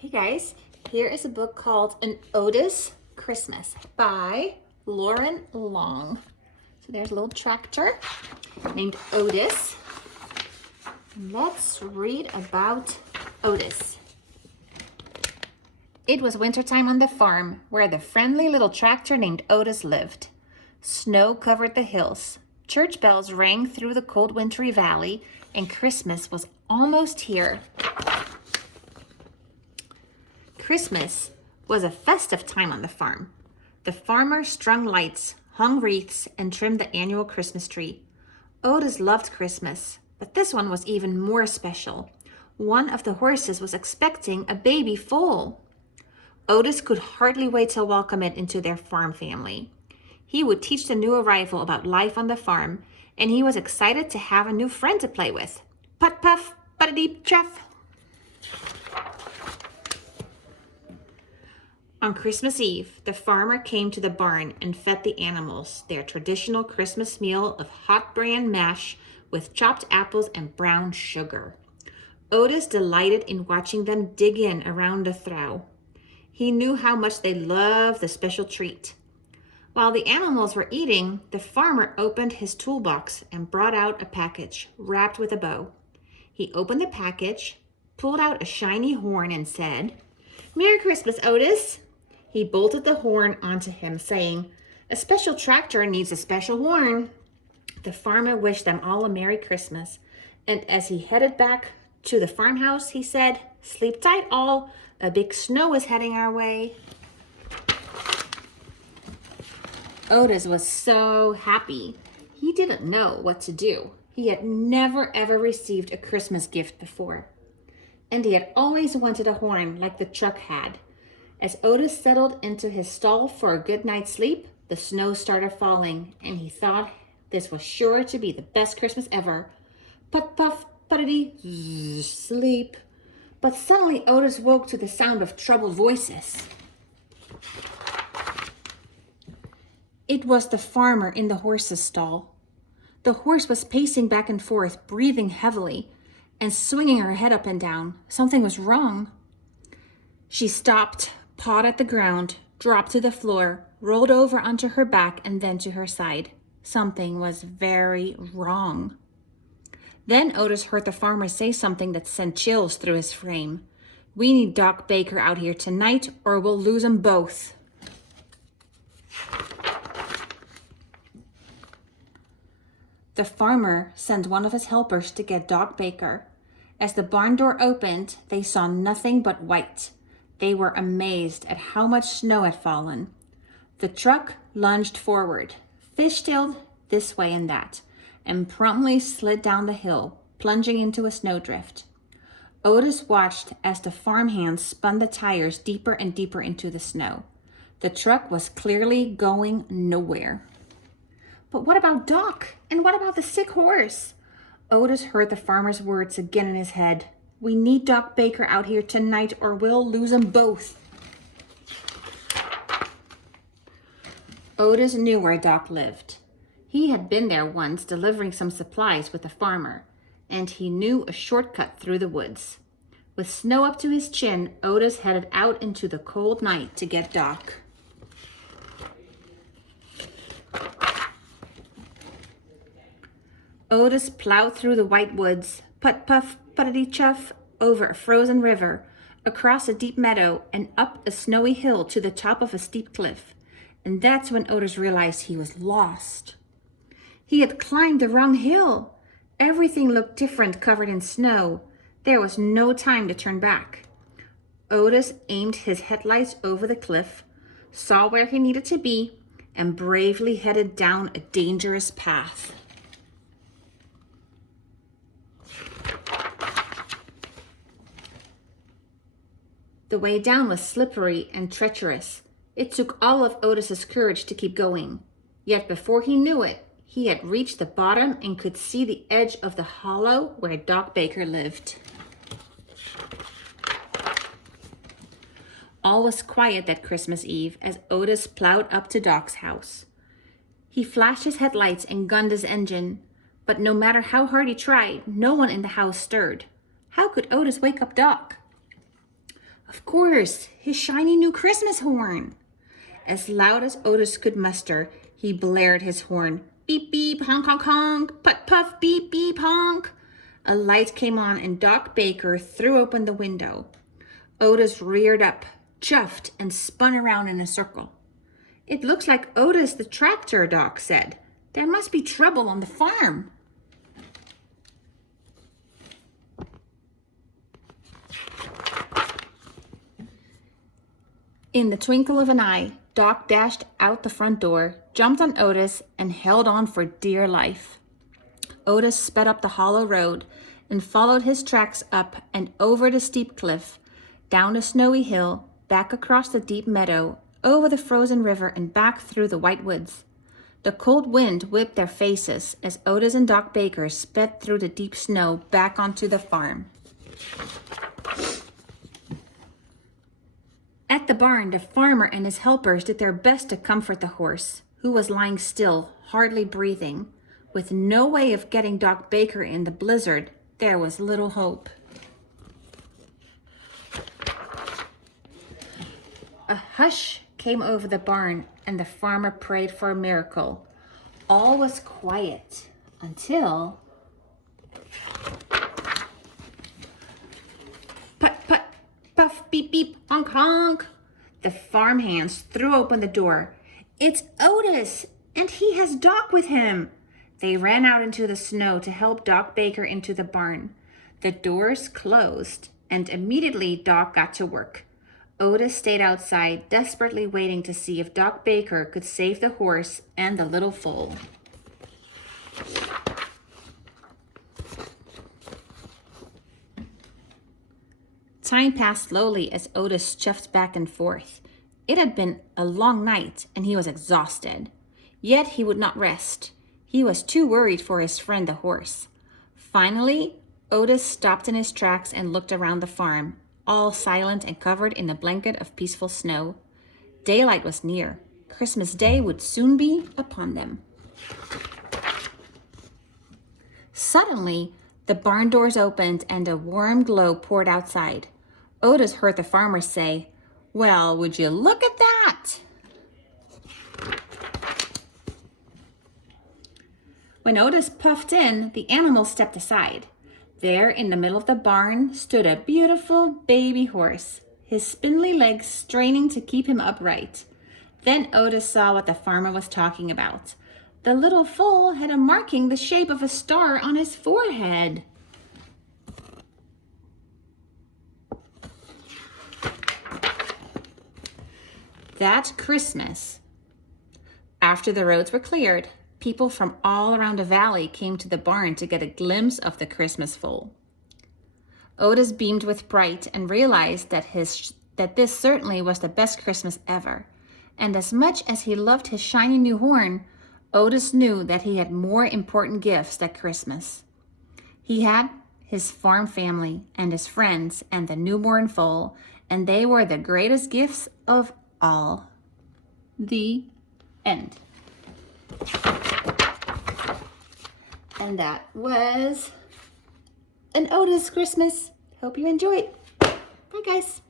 Hey guys, here is a book called An Otis Christmas by Lauren Long. So there's a little tractor named Otis. Let's read about Otis. It was wintertime on the farm where the friendly little tractor named Otis lived. Snow covered the hills. Church bells rang through the cold wintry valley, and Christmas was almost here. Christmas was a festive time on the farm. The farmer strung lights, hung wreaths, and trimmed the annual Christmas tree. Otis loved Christmas, but this one was even more special. One of the horses was expecting a baby foal. Otis could hardly wait to welcome it into their farm family. He would teach the new arrival about life on the farm, and he was excited to have a new friend to play with. Put puff, buttity chuff. On Christmas Eve, the farmer came to the barn and fed the animals their traditional Christmas meal of hot bran mash with chopped apples and brown sugar. Otis delighted in watching them dig in around the trough. He knew how much they loved the special treat. While the animals were eating, the farmer opened his toolbox and brought out a package wrapped with a bow. He opened the package, pulled out a shiny horn, and said, "Merry Christmas, Otis." He bolted the horn onto him, saying, "A special tractor needs a special horn." The farmer wished them all a Merry Christmas, and as he headed back to the farmhouse, he said, "Sleep tight, all. A big snow is heading our way." Otis was so happy. He didn't know what to do. He had never ever received a Christmas gift before, and he had always wanted a horn like the truck had. As Otis settled into his stall for a good night's sleep, the snow started falling, and he thought this was sure to be the best Christmas ever. Put puff, puttity, zzz, sleep. But suddenly Otis woke to the sound of troubled voices. It was the farmer in the horse's stall. The horse was pacing back and forth, breathing heavily, and swinging her head up and down. Something was wrong. She stopped, pawed at the ground, dropped to the floor, rolled over onto her back, and then to her side. Something was very wrong. Then Otis heard the farmer say something that sent chills through his frame. "We need Doc Baker out here tonight, or we'll lose them both." The farmer sent one of his helpers to get Doc Baker. As the barn door opened, they saw nothing but white. They were amazed at how much snow had fallen. The truck lunged forward, fishtailed this way and that, and promptly slid down the hill, plunging into a snowdrift. Otis watched as the farmhands spun the tires deeper and deeper into the snow. The truck was clearly going nowhere. But what about Doc? And what about the sick horse? Otis heard the farmer's words again in his head. "We need Doc Baker out here tonight, or we'll lose them both." Otis knew where Doc lived. He had been there once delivering some supplies with the farmer, and he knew a shortcut through the woods. With snow up to his chin, Otis headed out into the cold night to get Doc. Otis plowed through the white woods, put puff, puttity chuff, over a frozen river, across a deep meadow, and up a snowy hill to the top of a steep cliff. And that's when Otis realized he was lost. He had climbed the wrong hill. Everything looked different, covered in snow. There was no time to turn back. Otis aimed his headlights over the cliff, saw where he needed to be, and bravely headed down a dangerous path. The way down was slippery and treacherous. It took all of Otis's courage to keep going. Yet before he knew it, he had reached the bottom and could see the edge of the hollow where Doc Baker lived. All was quiet that Christmas Eve as Otis plowed up to Doc's house. He flashed his headlights and gunned his engine, but no matter how hard he tried, no one in the house stirred. How could Otis wake up Doc? Of course, his shiny new Christmas horn. As loud as Otis could muster, he blared his horn. Beep, beep, honk, honk, honk, puff, puff, beep, beep, honk. A light came on and Doc Baker threw open the window. Otis reared up, chuffed, and spun around in a circle. It looks like Otis the tractor, Doc said. There must be trouble on the farm. In the twinkle of an eye, Doc dashed out the front door, jumped on Otis, and held on for dear life. Otis sped up the hollow road and followed his tracks up and over the steep cliff, down the snowy hill, back across the deep meadow, over the frozen river, and back through the white woods. The cold wind whipped their faces as Otis and Doc Baker sped through the deep snow back onto the farm. At the barn, the farmer and his helpers did their best to comfort the horse, who was lying still, hardly breathing. With no way of getting Doc Baker in the blizzard, there was little hope. A hush came over the barn, and the farmer prayed for a miracle. All was quiet until... Put, put, puff, beep, beep, honk, honk. The farmhands threw open the door. It's Otis, and he has Doc with him. They ran out into the snow to help Doc Baker into the barn. The doors closed, and immediately Doc got to work. Otis stayed outside, desperately waiting to see if Doc Baker could save the horse and the little foal. Time passed slowly as Otis chuffed back and forth. It had been a long night, and he was exhausted. Yet he would not rest. He was too worried for his friend the horse. Finally, Otis stopped in his tracks and looked around the farm, all silent and covered in a blanket of peaceful snow. Daylight was near. Christmas Day would soon be upon them. Suddenly, the barn doors opened and a warm glow poured outside. Otis heard the farmer say, "Well, would you look at that?" When Otis puffed in, the animals stepped aside. There, in the middle of the barn, stood a beautiful baby horse, his spindly legs straining to keep him upright. Then Otis saw what the farmer was talking about. The little foal had a marking the shape of a star on his forehead. That Christmas, after the roads were cleared, people from all around the valley came to the barn to get a glimpse of the Christmas foal. Otis beamed with pride and realized that this certainly was the best Christmas ever. And as much as he loved his shiny new horn, Otis knew that he had more important gifts that Christmas. He had his farm family and his friends and the newborn foal, and they were the greatest gifts of all. The end. And that was an Otis Christmas. Hope you enjoyed. Bye, guys.